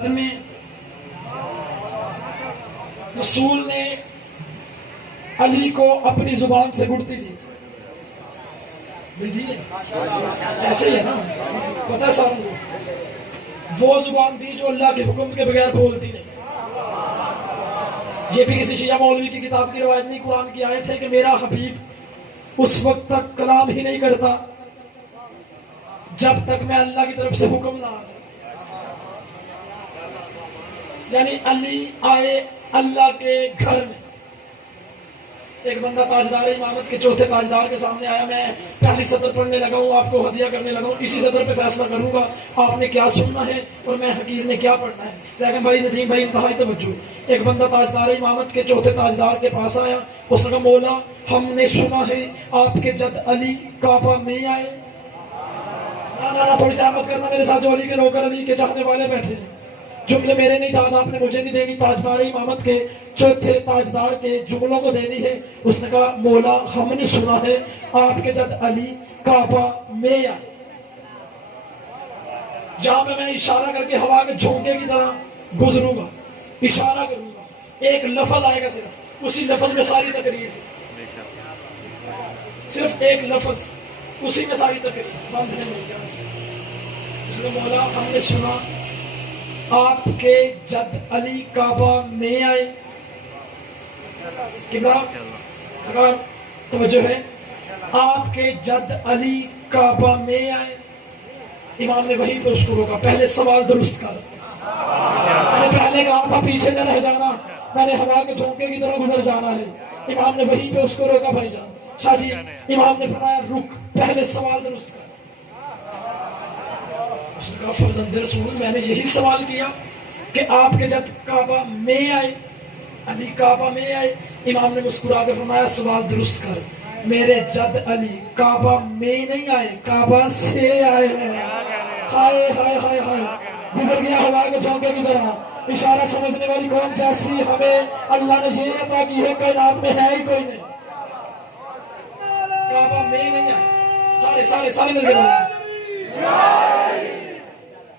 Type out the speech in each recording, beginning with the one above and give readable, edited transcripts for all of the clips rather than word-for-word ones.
گھر میں رسول نے علی کو اپنی زبان سے گڑتی دی ہے، ایسے ہی ہے نا، پتہ ہے ساروں کو وہ زبان دی جو اللہ کے حکم کے بغیر بولتی نہیں۔ یہ بھی کسی شیعہ مولوی کی کتاب کی روایت نہیں، قرآن کی آیت ہے کہ میرا حبیب اس وقت تک کلام ہی نہیں کرتا جب تک میں اللہ کی طرف سے حکم نہ آ جائے۔ یعنی علی آئے اللہ کے گھر میں، ایک بندہ تاجدار امامت کے چوتھے تاجدار کے سامنے آیا، میں پہلی سطر پڑھنے لگا ہوں، آپ کو ہدیہ کرنے لگا ہوں، اسی سطر پہ فیصلہ کروں گا آپ نے کیا سننا ہے اور میں حقیر نے کیا پڑھنا ہے۔ لیکن بھائی ندیم بھائی انتہائی توجہ، ایک بندہ تاجدار امامت کے چوتھے تاجدار کے پاس آیا، اس نے کہا مولا ہم نے سنا ہے آپ کے جد علی کعبہ میں آئے۔ نا تھوڑی زحمت کرنا میرے ساتھ، جو علی کے نوکر علی کے چاہنے والے بیٹھے ہیں، جملے میرے نہیں داد آپ نے مجھے نہیں دینی، تاجدار امامت کے چوتھے تاجدار کے جملوں کو دینی ہے۔ اس نے کہا مولا ہم نے سنا ہے آپ کے جد علی کعبہ میں آئے۔ جہاں پہ میں اشارہ کر کے ہوا کے جھونکے کی طرح گزروں گا، اشارہ کروں گا، ایک لفظ آئے گا، صرف اسی لفظ میں ساری تقریر ہے، صرف ایک لفظ اسی میں ساری تقریر بند نہیں کیا۔ اس نے مولا ہم نے سنا آپ کے جد علی کعبہ میں آئے۔ قبلہ سرکار توجہ ہے، آپ کے جد علی کعبہ میں آئے۔ امام نے وہیں پہ اس کو روکا، پہلے سوال درست کر، میں نے پہلے کہا تھا پیچھے نہ رہ جانا، میں نے ہوا کے جھونکے کی طرح گزر جانا ہے۔ امام نے وہیں پہ اس کو روکا، بھائی جان شاہ جی، امام نے فرمایا رک، پہلے سوال درست کر۔ اس نے کہا فرزند رسول میں نے یہی سوال کیا کہ آپ کے جد کعبہ میں آئے، علی کعبہ میں آئے۔ امام نے مسکرا کے فرمایا سوال درست کر، میرے جد علی کعبہ میں نہیں آئے، کعبہ سے آئے ہیں۔ ہائے ہائے ہائے ہائے، گزر گیا ہوا کے جھونکے کی طرح۔ اشارہ سمجھنے والی قوم جیسی ہمیں اللہ نے یہ عطا کی ہے، کائنات میں ہے ہی کوئی نہیں۔ کعبہ میں نہیں آئے، سارے سارے سارے مل گئے۔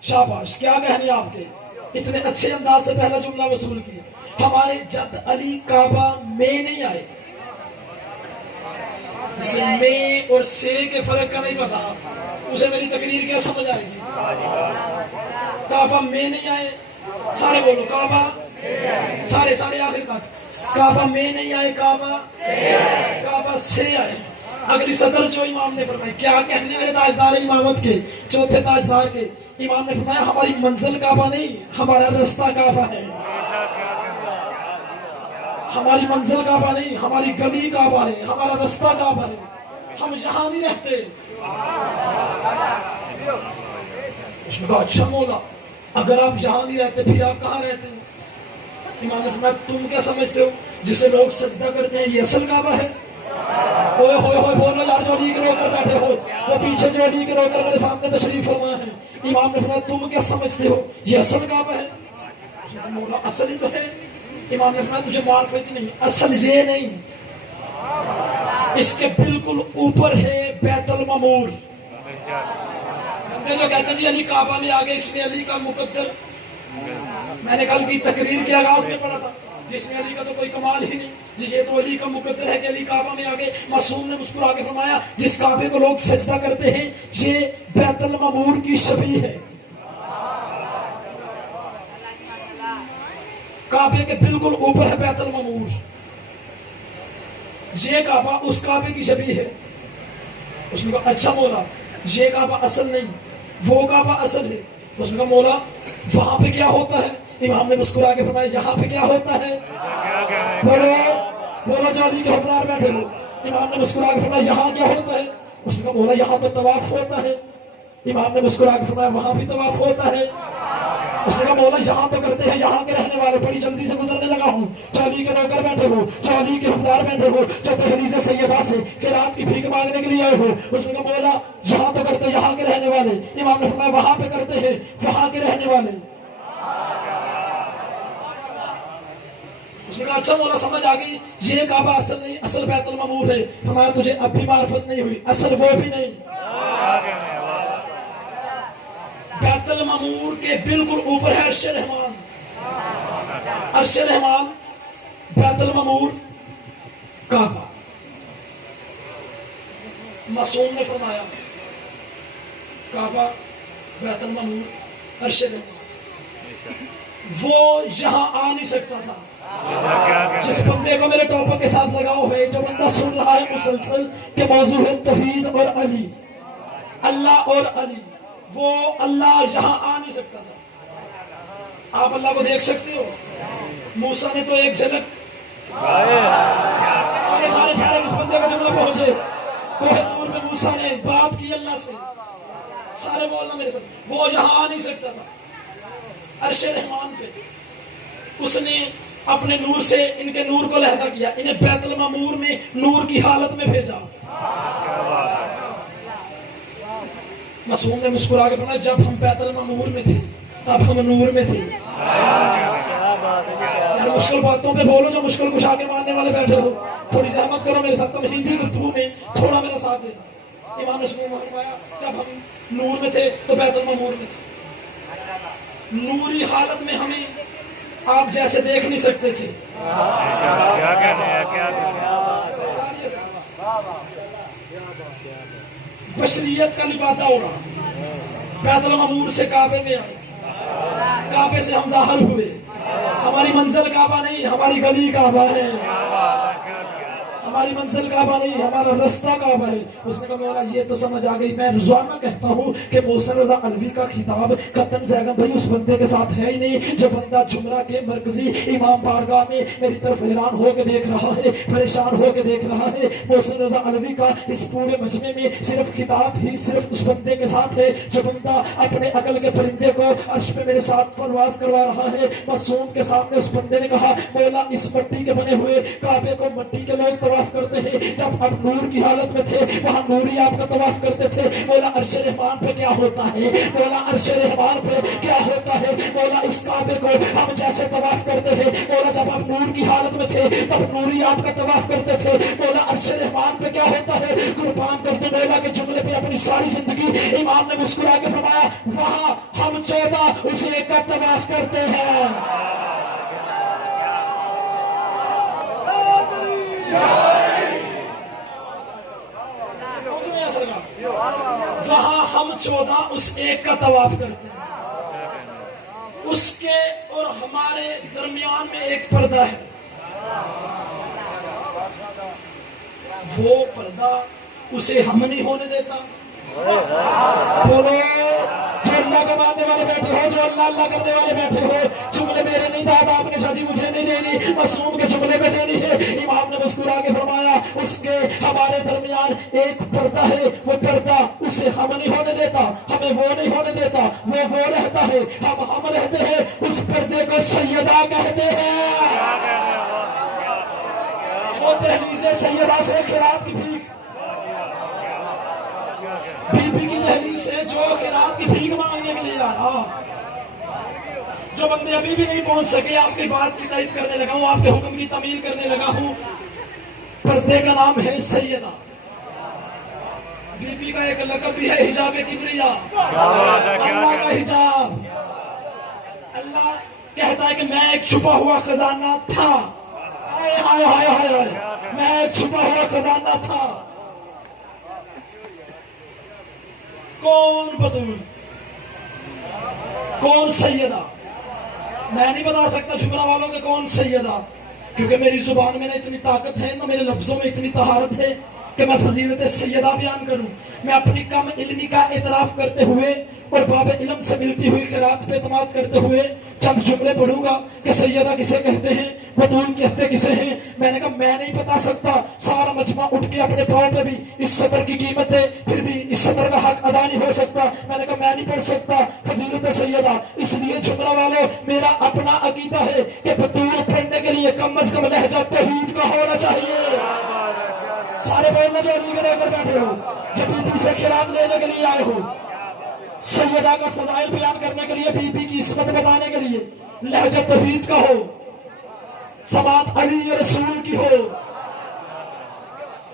شاباش، کیا کہنے آپ کے، اتنے اچھے انداز سے پہلا جملہ وصول کیا۔ ہمارے جد علی کعبہ میں نہیں آئے۔ جسے میں اور سے کے فرق کا نہیں پتا، اسے میری تقریر کیا سمجھ آئے گی؟ کعبہ میں نہیں آئے، سارے بولو کعبہ، سارے سارے آخر تک کعبہ میں نہیں آئے، کعبہ سے آئے۔ اگلی صدر جو امام نے فرمائی، کیا کہنے میرے تاجدار امامت کے چوتھے تاجدار کے، امام نے فرمایا ہماری منزل کعبہ نہیں، ہمارا رستہ کعبہ ہے۔ ہماری منزل کعبہ نہیں، ہماری گلی کعبہ ہے، ہمارا رستہ کعبہ ہے، ہم یہاں نہیں رہتے۔ اس نے کہا اچھا مولا اگر آپ یہاں نہیں رہتے پھر آپ کہاں رہتے ہیں؟ امام نے فرمایا تم کیا سمجھتے ہو جسے لوگ سجدہ کرتے ہیں یہ اصل کعبہ ہے؟ ہوئے ہوئے ہوئے بولو یار، جو علی کے روکر بیٹھے ہو، وہ پیچھے جو علی کے روکر میرے سامنے تشریف فرما ہے، امام نے فرمایا تم کیا سمجھتے ہو یہ اصل کعبہ ہے؟ مولا اصل ہی تو ہے۔ امام نے فرمایا تجھے معرفت نہیں، اصل یہ نہیں، اس کے بالکل اوپر ہے بیت المعمور۔ جو کہتے ہیں جی علی کعبہ میں آگے، اس میں علی کا مقدر، میں نے کل کی تقریر کے آغاز میں پڑھا تھا جس میں علی کا تو کوئی کمال ہی نہیں، جی یہ تو علی کا مقدر ہے کہ علی کعبہ میں آگے۔ معصوم نے مسکرا کے فرمایا جس کعبے کو لوگ سجدہ کرتے ہیں یہ بیت المعمور کی شبیہ ہے، کعبے کے بالکل اوپر ہے بیت المعمور، یہ کعبہ اس کعبے کی شبیہ ہے۔ اس نے کہا اچھا مولا یہ کعبہ اصل نہیں، وہ کعبہ اصل ہے۔ اس نے کہا مولا وہاں پہ کیا ہوتا ہے؟ امام نے مسکرا کے فرمایا یہاں پہ کیا ہوتا ہے؟ بولو بولو جو علی کے حقدار بیٹھے ہو۔ امام نے مسکرا کے فرمایا یہاں کیا ہوتا ہے؟ اس نے کہا مولا یہاں تو طواف ہوتا ہے۔ امام نے مسکرا کے فرمایا وہاں بھی طواف ہوتا ہے۔ اس نے کہا مولا یہاں تو کرتے ہیں یہاں کے رہنے والے، بڑی جلدی سے گزرنے لگا ہوں، جو علی کے نوکر بیٹھے ہو، جو علی کے حقدار بیٹھے ہو، جو دہلیز سیدہ سے خیرات کی بھیک مانگنے کے لیے آئے ہو۔ اس نے کہا مولا یہاں تو کرتے ہیں یہاں کے رہنے والے۔ امام نے فرمایا وہاں پہ کرتے ہیں وہاں کے رہنے والے۔ اس نے کہا اچھا مولا سمجھ آ گئی، یہ کعبہ اصل نہیں، اصل بیت المعمور ہے۔ فرمایا تجھے اب بھی معرفت نہیں ہوئی، اصل وہ بھی نہیں، بیت المعمور کے بالکل اوپر ہے عرش رحمان. عرش رحمان، بیت المعمور، کعبہ. معصوم نے فرمایا کعبہ، بیت المعمور، عرش رحمان. وہ یہاں آ نہیں سکتا تھا. جس بندے کو میرے ٹاپک کے ساتھ لگاؤ ہے، جو بندہ سن رہا ہے مسلسل کہ موضوع ہے توحید اور علی، اللہ اور علی، وہ اللہ یہاں آ نہیں سکتا تھا. آپ اللہ کو دیکھ سکتے ہو. موسیٰ نے تو ایک جھلک، سارے اس بندے کا جملہ پہنچے کوہ طور میں موسیٰ نے بات کی اللہ سے. سارے بولنا میرے ساتھ، وہ یہاں آ نہیں سکتا تھا. عرش رحمان پہ اس نے اپنے نور سے ان کے نور کو لہدا کیا، انہیں بیت المعمور میں نور کی حالت میں بھیجا. معصوم نے مسکرا کے فرمایا جب ہم بیت المعمور میں تھے تب ہم نور میں تھے. مشکل باتوں پہ بولو، جو مشکل کچھ آگے ماننے والے بیٹھے ہو تھوڑی زحمت کرو میرے ساتھ. تمہیدی گفتگو میں تھوڑا میرا ساتھ دینا. امام نے فرمایا جب ہم نور میں تھے تو بیت المعمور میں تھے. نوری حالت میں ہمیں آپ جیسے دیکھ نہیں سکتے تھے. بشریت کا لبادہ ہو رہا. بیت المعمور سے کعبے میں آئے، کعبے سے ہم ظاہر ہوئے. ہماری منزل کعبہ نہیں، ہماری گلی کعبہ ہے. ہماری منزل کعبہ نہیں، ہمارا رستہ کعبہ ہے. اس نے کہا مولا یہ تو سمجھ آ گئی. میں روزانہ کہتا ہوں کہ محسن رضا علوی کا خطاب قطن زیگم بھائی اس بندے کے ساتھ ہے ہی نہیں. جو بندہ جمعہ کے مرکزی امام بارگاہ میں میری طرف حیران ہو کے دیکھ رہا ہے، پریشان ہو کے دیکھ رہا ہے. محسن رضا علوی کا اس پورے مجمع میں صرف خطاب ہی صرف اس بندے کے ساتھ ہے جو بندہ اپنے عقل کے پرندے کو عرش پہ میرے ساتھ پرواز کروا رہا ہے. معصوم کے سامنے اس بندے نے کہا مولا اس مٹی کے بنے ہوئے کعبے کو مٹی کے لوگ طواف کرتے ہیں، جب آپ نور کی حالت میں تھے وہاں نوری آپ کا طواف کرتے تھے. مولا عرش رحمان پہ کیا ہوتا ہے؟ مولا عرش رحمان پہ کیا ہوتا ہے؟ مولا اس کعبے کو ہم جیسے طواف کرتے ہیں، مولا جب آپ نور کی حالت میں تھے تب نوری آپ کا طواف کرتے تھے. مولا عرش رحمان پہ کیا ہوتا ہے؟ قربان کر دو مولا کے جملے پہ اپنی ساری زندگی. امام نے مسکرا کے فرمایا وہاں ہم 14 اس ایک کا طواف کرتے ہیں. وہاں ہم 14 اس ایک کا طواف کرتے ہیں. اس کے اور ہمارے درمیان میں ایک پردہ ہے. وہ پردہ اسے ہم نہیں ہونے دیتا. بولو جو اللہ کو ماننے والے بیٹھے ہو، جو اللہ اللہ کرنے والے بیٹھے ہو، جملے میرے نہیں دادا آپ نے شاہ جی مجھے نہیں دینی، معصوم کے جملے پہ دینی ہے. امام نے مسکرا کے فرمایا اس کے ہمارے درمیان ایک پردہ ہے. وہ پردہ اسے ہم نہیں ہونے دیتا، ہمیں وہ نہیں ہونے دیتا. وہ رہتا ہے، ہم رہتے ہیں. اس پردے کو سیدہ کہتے ہیں. جو دہلیز سیدہ سے خیرات کی بھیک، بی بی کی دہلیز سے جو خیرات کی بھیک مانگنے کے لیے آیا. جو بندے ابھی بھی نہیں پہنچ سکے آپ کی بات کی تائید کرنے لگا ہوں، آپ کے حکم کی تعمیل کرنے لگا ہوں. پردے کا نام ہے سیدہ. بی بی کا ایک لقب بھی ہے حجاب کبریا، اللہ کا حجاب. اللہ کہتا ہے کہ میں ایک چھپا ہوا خزانہ تھا. ہائے ہائے ہائے ہائے ہائے، میں ایک چھپا ہوا خزانہ تھا. کون بطول، کون سیدہ؟ میں نہیں بتا سکتا جمرہ والوں کے کون سیدہ، کیونکہ میری زبان میں نہ اتنی طاقت ہے نہ میرے لفظوں میں اتنی طہارت ہے کہ میں فضیلت سیدہ بیان کروں. میں اپنی کم علمی کا اعتراف کرتے ہوئے اور باب علم سے ملتی ہوئی خیرات پہ اعتماد کرتے ہوئے چند جملے پڑھوں گا کہ سیدہ کسے کہتے ہیں، بطول کہتے کسے ہیں. میں نے کہا میں نہیں بتا سکتا. سارا مجمع اٹھ کے اپنے پاؤں پہ بھی اس صدر کی قیمت ہے، پھر بھی اس صدر کا حق ادا نہیں ہو سکتا. میں نے کہا میں نہیں پڑھ سکتا فضیلت سیدہ. اس لیے جملہ والوں میرا اپنا عقیدہ ہے کہ بطول پڑھنے کے لیے کم از کم لہجہ توحید کا ہونا چاہیے. سارے بولنا جو علی کے لے کر بیٹھے ہو، جب بی بی سے خیرات لینے کے لیے آئے ہو، سیدہ کا فضائل بیان کرنے کے لیے، بی بی کی عصمت بتانے کے لیے، لہجہ توحید کا ہو، سماعت علی رسول کی ہو،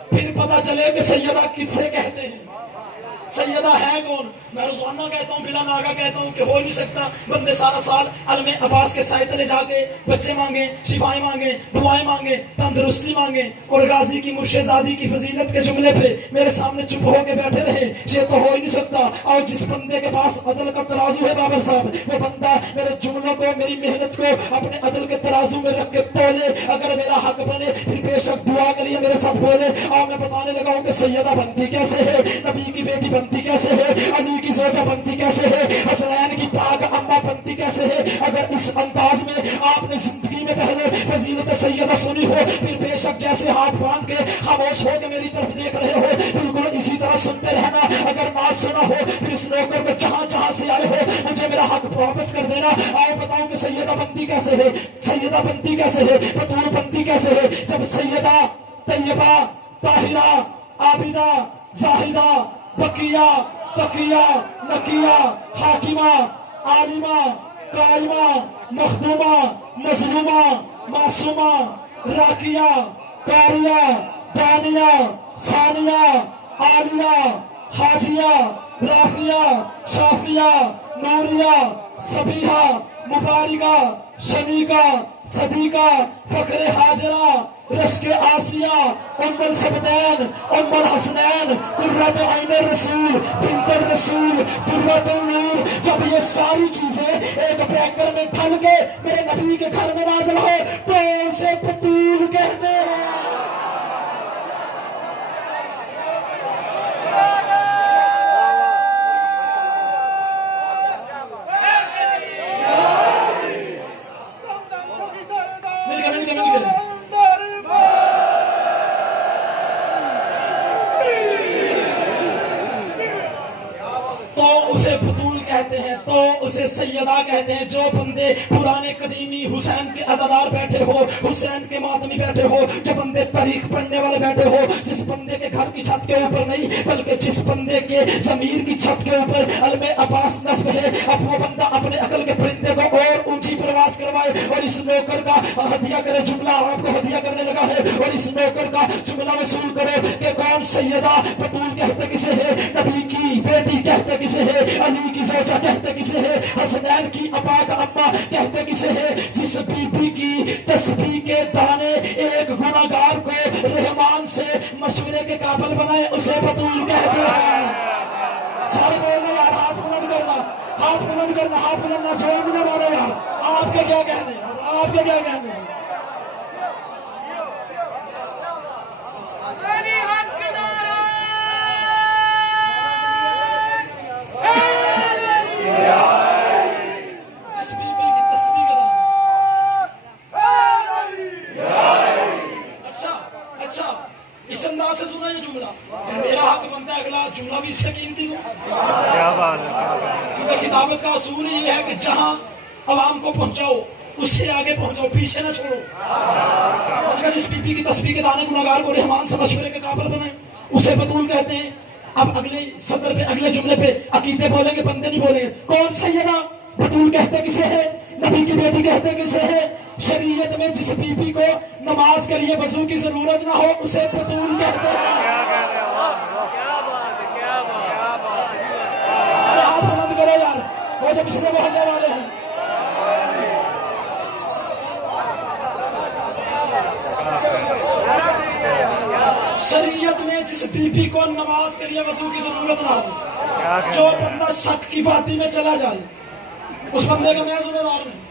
پھر پتہ چلے کہ سیدہ کسے کہتے ہیں. سیدہ ہے کون؟ میں روزانہ کہتا ہوں، بلا ناگا کہتا ہوں کہ ہو نہیں سکتا بندے سارا سال علم عباس کے سائے تلے جا کے بچے مانگیں، شفائیں مانگیں، دعائیں مانگیں، تندرستی مانگیں، اور غازی کی مرشدزادی کی فضیلت کے جملے پہ میرے سامنے چپ ہو کے بیٹھے رہے، یہ تو ہو ہی نہیں سکتا۔ اور جس بندے کے پاس عدل کا ترازو ہے بابر صاحب، وہ بندہ میرے جملوں کو، میری محنت کو اپنے عدل کے ترازو میں رکھ کے تولے، اگر میرا حق بنے پھر بے شک دعا کے لیے میرے ساتھ بولے۔ اور میں بتانے لگا ہوں کہ سیدہ بنتی کیسے ہے، نبی کی بیٹی بنتی کیسے ہے، علی کی زوجہ بنتی کیسے ہے، حسنین کی پاک اماں بنتی کیسے ہے۔ اگر اس انداز میں آپ نے زندگی میں پہلے فضیلت سیدہ سنی ہو، پھر بے شک جیسے ہاتھ باندھ کے خاموش ہو کے میری طرف دیکھ رہے ہو، بالکل اسی طرح سنتے رہنا۔ اگر نہ سنا ہو پھر اس نوکر کو جہاں سے آئے ہو مجھے میرا حق واپس کر دینا۔ آؤ بتاؤں کہ سیدہ بنتی کیسے ہے، سیدہ بنتی کیسے ہے، بطول بنتی کیسے ہے۔ جب سیدہ طیبہ طاہرہ عابدہ زاہدہ بقیہ تقیہ نقیہ حاکمہ عالمہ قائمہ مخدومہ مظلومہ معصومہ راکیہ قاریہ دانیہ ثانیہ عالیہ حاجیہ رافیہ شافیہ نوریہ صبیحہ مبارکہ شنیکہ صدیقہ فخر حاجرہ رشک آسیہ ام السبتین ام الحسنین قرۃ عین الرسول بنت الرسول درۃ النور۔ جب یہ ساری چیزیں ایک بیکر میں ڈھل کے میرے نبی کے گھر میں نازل ہو تو اسے بطول کہتے ہیں۔ اسے بطول کہتے ہیں، تو اسے سیدہ کہتے ہیں۔ جو بندے پرانے قدیمی حسین کے عزادار بیٹھے ہو، حسین کے ماتمی بیٹھے ہو، جو بندے تاریخ پڑھنے والے بیٹھے ہو، جس بندے کے گھر کی چھت کے اوپر نہیں بلکہ جس بندے کے ضمیر کی چھت کے اوپر علم عباس نصب ہے، اب وہ بندہ اپنے عقل کے پرندے کو اور اونچی پرواز کروائے اور اس نوکر کا ہدیہ کرے۔ جملہ آپ کو ہدیہ کرنے لگا ہے اور اس نوکر کا جملہ وصول کرو کہ کون سیدہ بطول کہتے کسے ہے، نبی کی بیٹی کہتے کسے ہے، علی کی زوجہ کہتے کسے ہے، حسنین کی اپاک اماں کہتے کسے ہے۔ جس بی بی کی تسبیح کے دانے ایک گناہگار کو رحمان سے مشورے کے قابل بنائے اسے بطول کہتے ہیں۔ سارے بولنا یار، ہاتھ بلند کرنا، ہاتھ بلند کرنا، ہاتھ بلند نہ جوان نہ مارو یار۔ آپ کے کیا کہنے ہیں، آپ کے کیا کہنے ہیں؟ اس انداز سے سنا یہ جملہ، میرا حق بنتا ہے اگلا جملہ بھی اس سے قیمتی ہو۔ کیا بات ہے، کیونکہ خطابت کا اصول یہ ہے کہ جہاں عوام کو پہنچاؤ اس سے آگے پہنچاؤ، پیچھے نہ چھوڑو۔ جس بی بی کی تسبیح کے دانے گناہگار کو رحمان سے مشورے کے قابل بنائے اسے بطول کہتے ہیں۔ اب اگلے سطر پہ، اگلے جملے پہ عقیدے بولیں گے، بندے نہیں بولیں گے۔ کون سیدہ بطول کہتے کسے ہے، نبی کی بیٹی کہتے کسے ہے، شریعت میں جس بی بی کو نماز کے لیے وضو کی ضرورت نہ ہو اسے بطول کہتے ہیں۔ سارے ہاتھ بلند کرو یار، وہ جو پچھلے محلے والے ہیں۔ شریعت میں جس بی بی کو نماز کے لیے وضو کی ضرورت نہ ہو، جو بندہ شک کی وادی میں چلا جائے اس بندے کا میں ذمہ دار نہیں۔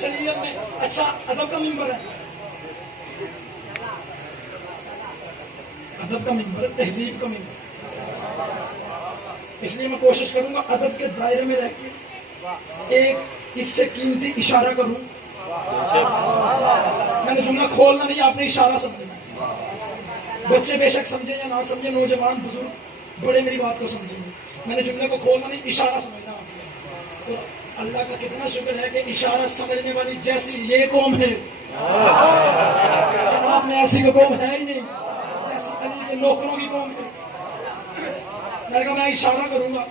شریعت میں اچھا ادب کا ممبر ہے، ادب کا ممبر، تہذیب کا ممبر، اس لیے میں کوشش کروں گا ادب کے دائرے میں رہ کے ایک اس سے قیمتی اشارہ کروں۔ میں نے جملہ کھولنا نہیں، آپ نے اشارہ سمجھنا۔ بچے بے شک سمجھیں یا نہ سمجھیں، نوجوان بزرگ بڑے میری بات کو سمجھیں گے۔ میں نے جملے کو کھولنا نہیں، اشارہ سمجھنا آپ کو۔ اللہ کا کتنا شکر ہے کہ اشارہ سمجھنے والی جیسی یہ قوم ہے، کائنات میں ایسی کوئی قوم ہے ہی نہیں جیسی علی کے نوکروں کی قوم ہے۔ میں نے کہا میں اشارہ کروں گا،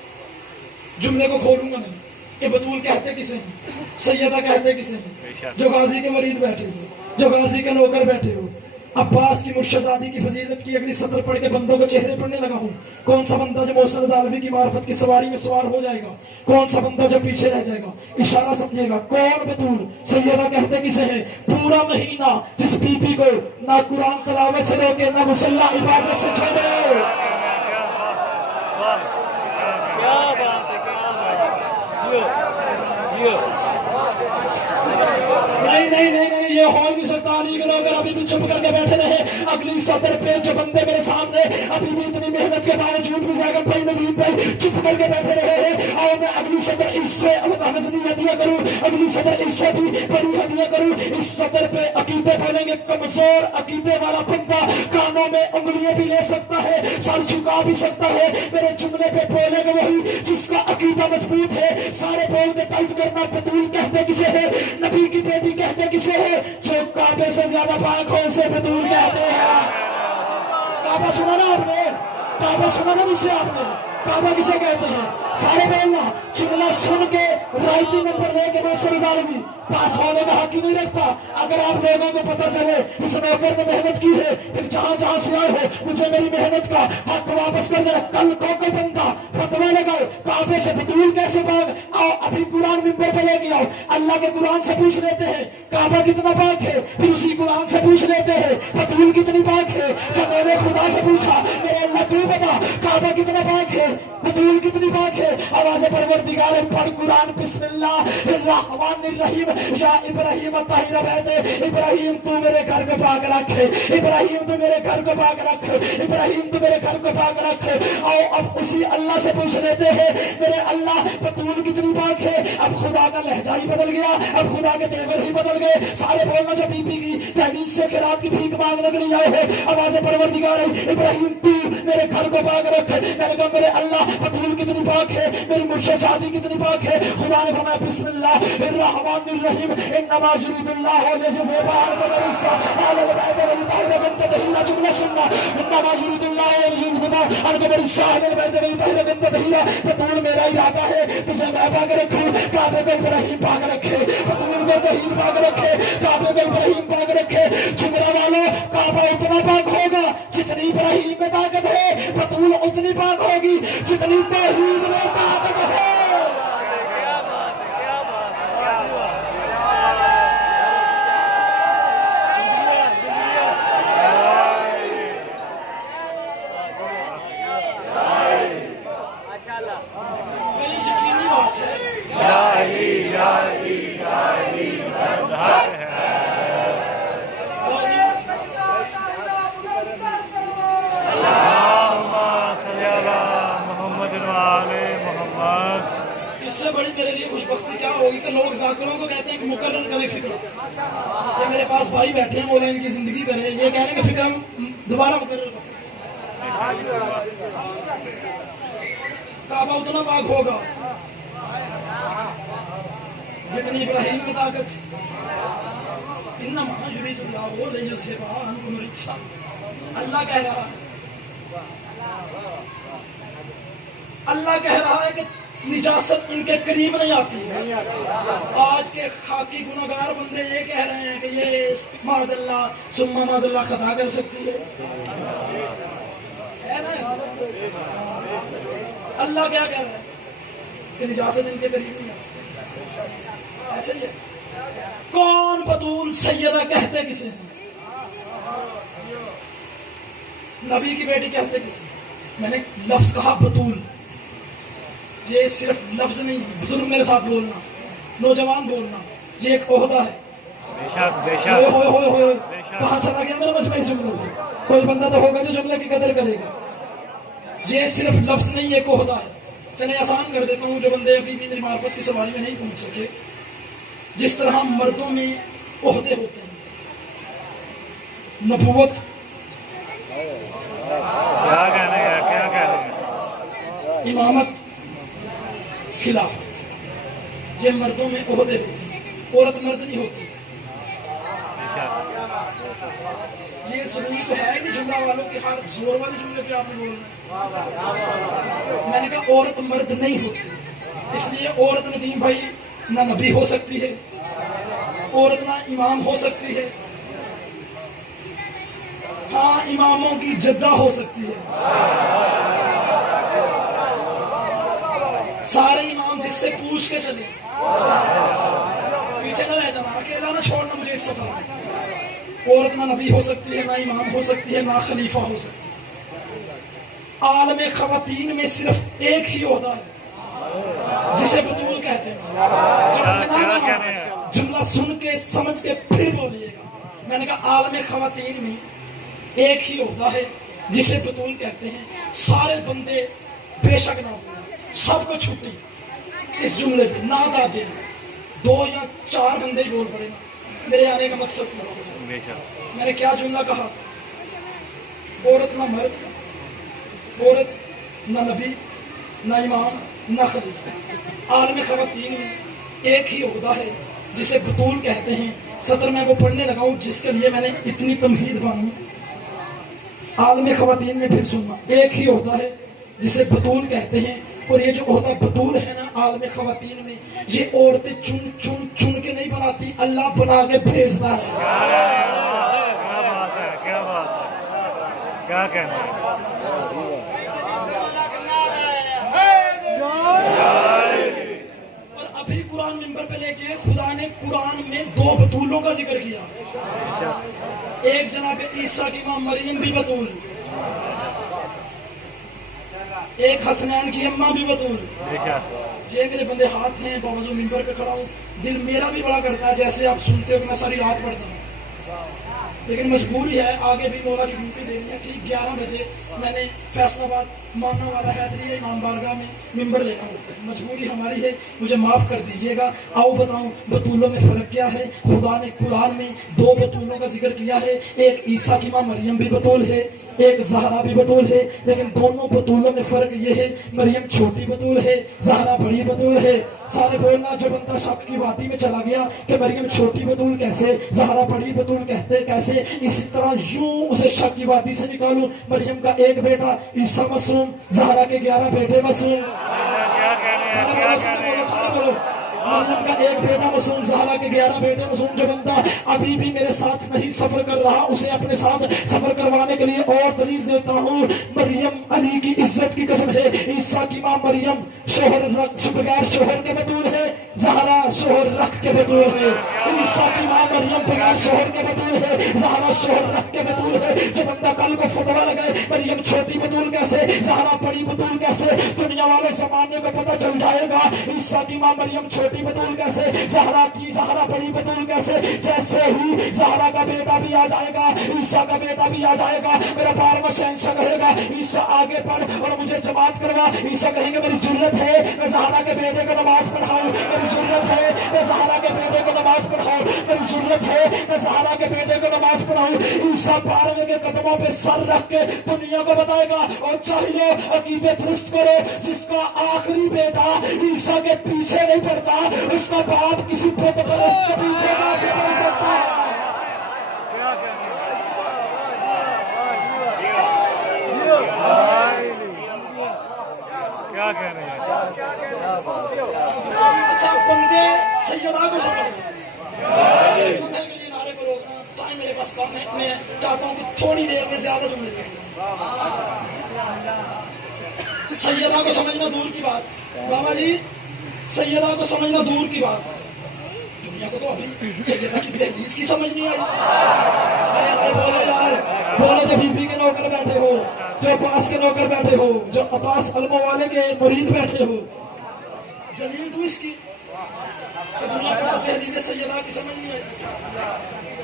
جملے کو کھولوں گا نہیں کہ بطول کہتے کسے ہیں، سیدہ کہتے کسے ہیں۔ جو غازی کے مرید بیٹھے ہو، جو غازی کے نوکر بیٹھے ہو، عباس کی مرشدادی کی فضیلت کی اگلی سطر پڑھ کے بندوں کے چہرے پڑھنے لگا ہوں. کون سا بندہ جو محسن عالوی کی معرفت کی سواری میں سوار ہو جائے گا؟ کون سا بندہ جو پیچھے رہ جائے گا؟ اشارہ سمجھے گا. کون بطول سیدہ کہتے کسے ہیں؟ پورا مہینہ جس بی بی کو نہ قرآن تلاوت سے روکے نہ مصلی عبادت سے چھوڑے. نہیں یہ ہو نہیں سکتا. علی گڑھ اگر ابھی بھی چپ کر کے بیٹھے رہے اگلی سطر پہ جو بندے میرے سامنے ابھی بھی اتنی محنت کے باوجود بھی زیادہ پہ ندیم پہ چپ کر کے بیٹھے رہے ہیں اور میں اگلی سطر اس سے وضنی ہدیہ کروں, اگلی سطر اس سے بھی بڑی ہدیہ کروں. اس سطر پہ عقیدے بولیں گے. کمزور عقیدے والا بندہ کانوں میں انگلیاں بھی لے سکتا ہے, سر جھکا بھی سکتا ہے. میرے جملے پہ بولے گا وہی جس کا عقیدہ مضبوط ہے. سارے بول کے ٹائپ کرنا. بطول کہتے کسے ہے؟ نبی کی بیٹی کہتے کسے ہے؟ جو کعبے سے زیادہ پاک ہو اسے بطول کہتے ہیں. کعبہ سنا نا آپ نے؟ کعبہ سنا نا مجھ سے آپ نے؟ کعبہ کسے کہتے ہیں؟ سارے بولنا. جملہ سن کے رائٹی نمبر لے کے محسن عالوی پاس ہونے کا حق ہی نہیں رکھتا. اگر آپ لوگوں کو پتا چلے اس نوکر نے محنت کی ہے پھر جہاں جہاں سے آئے ہو مجھے میری محنت کا حق واپس کر دینا. کل کو کوئی بندہ فتویٰ لگائے کعبے سے بطول کیسے پاک, آؤ ابھی قرآن ممبر پہ لے کے آؤ. اللہ کے قرآن سے پوچھ لیتے ہیں کعبہ کتنا پاک ہے, پھر اسی قرآن سے پوچھ لیتے ہیں بطول کتنی پاک ہے. جب میں نے خدا سے پوچھا میرے اللہ تو بتا کعبہ کتنا پاک ہے, بطول کتنی پاک ہے. آواز پروردگار پڑھ قرآن. بسم اللہ الرحمن الرحیم. یا ابراہیم طاہر بیت, ابراہیم تو میرے گھر کو پاک رکھ, ابراہیم تو میرے گھر کو پاک رکھ, ابراہیم تو میرے گھر کو پاک رکھ. اور اب اسی اللہ سے پوچھ لیتے ہیں میرے اللہ بطول کتنی پاک ہے. اب خدا کا لہجہ ہی بدل گیا, اب خدا کے تیور ہی بدل گئے. سارے بولنا جو بی بی کی تحویز سے خیرات کی بھیک مانگنے کے لیے آئے ہو. آواز پروردگار ابراہیم تو میرے گھر کو پاک رکھ. میں نے کہا میرے اللہ بطول کتنی پاک ہے, میری مرشد شادی کتنی پاک ہے. خدا نے فرمایا بسم اللہ الرحمن الرحیم. انما یرید اللہ لیجزی بارک برسا علی البیت والطاہرۃ تطہیرا. جملہ سننا. انما یرید اللہ لیجزی بارک برسا علی البیت والطاہرۃ تطہیرا. بطول میرا ارادہ ہے تجھے میں پاک رکھوں, کعبے کو ابراہیم پاک رکھے, بطول کو طہیر پاک رکھے, کعبے کو ابراہیم پاک رکھے. جملہ والوں کعبہ اتنا پاک ہوگا جتنی ابراہیم میں طاقت ہے, بطول اتنی پاک ہوگی جتنی توحید میں طاقت ہے. اس سے بڑی میرے لیے خوش بختی کیا ہوگی کہ لوگ ذاکروں کو کہتے ہیں کہ مقرر کریں فکر. یہ میرے پاس بھائی بیٹھے ہیں مولا ان کی زندگی کرے, یہ کہہ رہے ہیں کہ فکر ہم دوبارہ مقرر کریں. کعبہ اتنا پاک ہوگا جتنی ابراہیم میں طاقت. انما یرید اللہ لیجزی عنکم الرجس. اللہ کہہ رہا ہے, اللہ کہہ رہا ہے کہ نجاست ان کے قریب نہیں آتی ہے. آج کے خاکی گناہگار بندے یہ کہہ رہے ہیں کہ یہ معاذ اللہ ثم معاذ اللہ خطا کر سکتی ہے. اللہ کیا کہہ رہا ہے کہ نجاست ان کے قریب نہیں آتی. ایسے ہی ہے. کون بطول سیدہ کہتے کسے ہیں؟ نبی کی بیٹی کہتے کسے؟ میں نے لفظ کہا بطول. یہ صرف لفظ نہیں, بزرگ میرے ساتھ بولنا, نوجوان بولنا, یہ ایک عہدہ ہے. کہاں چلا گیا میرا مجمع اس جملے میں؟ کوئی بندہ تو ہوگا جو جملے کی قدر کرے گا. یہ صرف لفظ نہیں, ایک عہدہ ہے. چلے آسان کر دیتا ہوں جو بندے ابھی بھی میری معرفت کی سواری میں نہیں پہنچ سکے. جس طرح مردوں میں عہدے ہوتے ہیں, نبوت, امامت, خلافت, یہ مردوں میں عہدے ہوتے ہیں. عورت مرد نہیں ہوتی. یہ ضروری تو ہے ہی نہیں جملہ والوں کے ہر زور والے جملے پہ آپ نے بولنا. میں نے کہا عورت مرد نہیں ہوتی, اس لیے عورت ندیم بھائی نہ نبی ہو سکتی ہے, عورت نہ امام ہو سکتی ہے, ہاں اماموں کی جدہ ہو سکتی ہے. سارے امام جس سے پوچھ کے چلے, پیچھے نہ رہ جانا, اکیلا نہ چھوڑنا مجھے اس سفر میں. عورت نہ نبی ہو سکتی ہے, نہ امام ہو سکتی ہے, نہ خلیفہ ہو سکتی ہے. عالم خواتین میں صرف ایک ہی عہدہ ہے جسے بطول کہتے ہیں. جملہ سن کے سمجھ کے پھر بولیے گا. میں نے کہا عالم خواتین میں ایک ہی عہدہ ہے جسے بطول کہتے ہیں. سارے بندے بے شک نہ ہو, سب کو چھٹی اس جملے پہ, نہ داد دینا. 2 یا 4 بندے ہی بول پڑے نا, میرے آنے کا مقصد پورا ہو جائے. میں نے کیا جملہ کہا؟ عورت نہ مرد, عورت نہ نبی, نہ امام, نہ خلیفہ. عالم خواتین میں ایک ہی عہدہ ہے جسے بطول کہتے ہیں. سطر میں وہ پڑھنے لگا ہوں جس کے لیے میں نے اتنی تمہید بانی. عالم خواتین میں پھر سننا, ایک ہی عہدہ ہے جسے بطول کہتے ہیں. اور یہ جو عہدہ بطول ہے نا عالم خواتین میں, یہ عورتیں چن چن چن کے نہیں بناتی, اللہ بنا کے بھیجتا ہے. کیا بات ہے, کیا بات ہے, کیا کہنا ہے. اور ابھی قرآن ممبر پہ لے کے خدا نے قرآن میں 2 بطولوں کا ذکر کیا. ایک جناب عیسیٰ کی ماں مریم بھی بطول, ایک حسنین کی اماں بھی بطول. یہ میرے بندے ہاتھ ہیں, باوضو ممبر پہ کھڑا ہوں, دل میرا بھی بڑا کرتا ہے جیسے آپ سنتے ہو کہ میں ساری رات پڑھتا ہوں, لیکن مجبوری ہے, آگے بھی مولا کی ڈیوٹی دینی ہے. ٹھیک 11 بجے میں نے فیصل آباد ماننا والا حیدری امام بارگاہ میں ممبر لینا ہوتا ہے. مجبوری ہماری ہے, مجھے معاف کر دیجئے گا. آؤ بتاؤں بطولوں میں فرق کیا ہے. خدا نے قرآن میں 2 بطولوں کا ذکر کیا ہے. ایک عیسیٰ کی ماں مریم بھی بطول ہے, ایک زہرا بھی بطول ہے, لیکن دونوں بطولوں میں فرق یہ ہے, مریم چھوٹی بطول ہے, زہرا بڑی بطول ہے. سارے بولنا جو بندہ شک کی وادی میں چلا گیا کہ مریم چھوٹی بطول کیسے, زہرا بڑی بطول کہتے کیسے, اسی طرح یوں اسے شک کی وادی سے نکالوں. مریم کا ایک بیٹا عیسیٰ معصوم, زہرا کے 11 بیٹے معصوم. سارے بولو مریم کا ایک بیٹا معصوم, زہرا کے 11 بیٹے معصوم. جو بندہ ابھی بھی میرے ساتھ نہیں سفر کر رہا, اسے اپنے ساتھ سفر کروانے کے لیے اور دلیل دیتا ہوں. مریم علی کی عزت کی قسم ہے, عیسیٰ کی ماں مریم شوہر بغیر شوہر کے بطول ہے, زہرا شوہر رکھ کے بطول ہے. عیسیٰ کی ماں مریم بغیر شوہر کے بطول ہے, زہرا شوہر رکھ کے بطول ہے. جو بندہ کل کو فتویٰ لگائے مریم چھوٹی بطول کیسے, زہرا بڑی بطول کیسے, دنیا والے زمانے کو پتہ چل جائے گا. عیسیٰ کی ماں مریم چھوٹی بطول کیسے, زہرا بڑی بطول کیسے. جیسے ہی زہرا کا بیٹا بھی آ جائے گا, عیسیٰ کا بیٹا بھی آ جائے گا, میرا 12واں شہنشاہ کہے گا عیسیٰ آگے پڑھ اور مجھے جماعت کروا. عیسیٰ کہیں گے میری جرت ہے میں زہرا کے بیٹے کو نماز پڑھاؤں, میری جرت ہے میں زہرا کے بیٹے کو نماز پڑھاؤں, میری جرت ہے میں زہرا کے بیٹے کو نماز پڑھاؤں. عیسیٰ 12ویں کے قدموں پہ سر رکھ کے دنیا کو بتائے گا, اور چاہیے عقیدے درست کرو, جس کا آخری بیٹا عیسیٰ کے پیچھے نہیں پڑتا, اس کا باپ کسی بت پرست کے پیچھے کیسے پڑ سکتا ہے. کیا کہہ رہے ہیں. اچھا بندے سیدہ کو سمجھ گئے, میں کے لیے نعرے کو روکنا ٹائم میرے پاس کم ہے. میں چاہتا ہوں کہ تھوڑی دیر میں زیادہ جملے دیکھ لیں. سیدہ کو سمجھنا دور کی بات, بابا جی سیدہ کو سمجھنا دور کی بات, دنیا کو تو ابھی سیدہ کی تحدیث کی سمجھ نہیں آئی. بولو یار, بولو جو بی بی کے نوکر بیٹھے ہو, جو عباس کے نوکر بیٹھے ہو, جو عباس علمو والے کے مرید بیٹھے ہو, دلیل تو اس کی کہ دنیا کو تو تحدیث سیدہ کی سمجھ نہیں آئی.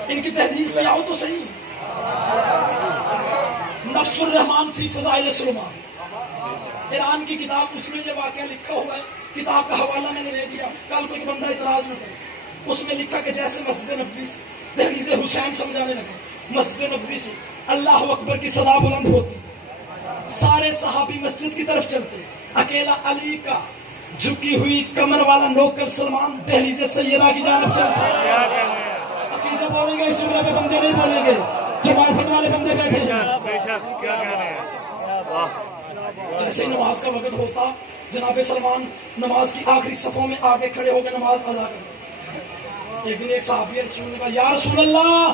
ان کی تحدیث پہ آؤ تو صحیح. نفس الرحمان فی فضائل سلمان, ایران کی کتاب, اس میں یہ واقعہ لکھا ہوا ہے. کتاب کا حوالہ میں نے دے دیا, کل کوئی بندہ اعتراض نہ کرے. اس میں لکھا کہ جیسے مسجد نبوی سے دہلیز حسین سمجھانے لگے, مسجد نبوی سے اللہ اکبر کی صدا بلند ہوتی, سارے صحابی مسجد کی طرف چلتے, اکیلا علی کا جھکی ہوئی کمر والا نوکر سلمان دہلیز سیدہ کی جانب چلتا. عقیدے بولیں گے اس جملے پہ, بندے نہیں بولیں گے, جو معرفت والے بندے بیٹھے ہیں. جیسے ہی نماز کا وقت ہوتا, جناب سلمان نماز کی آخری صفوں میں آگے کھڑے ہو کے نماز ادا کرتے. ایک دن ایک صحابی رسول نے کہا یا رسول اللہ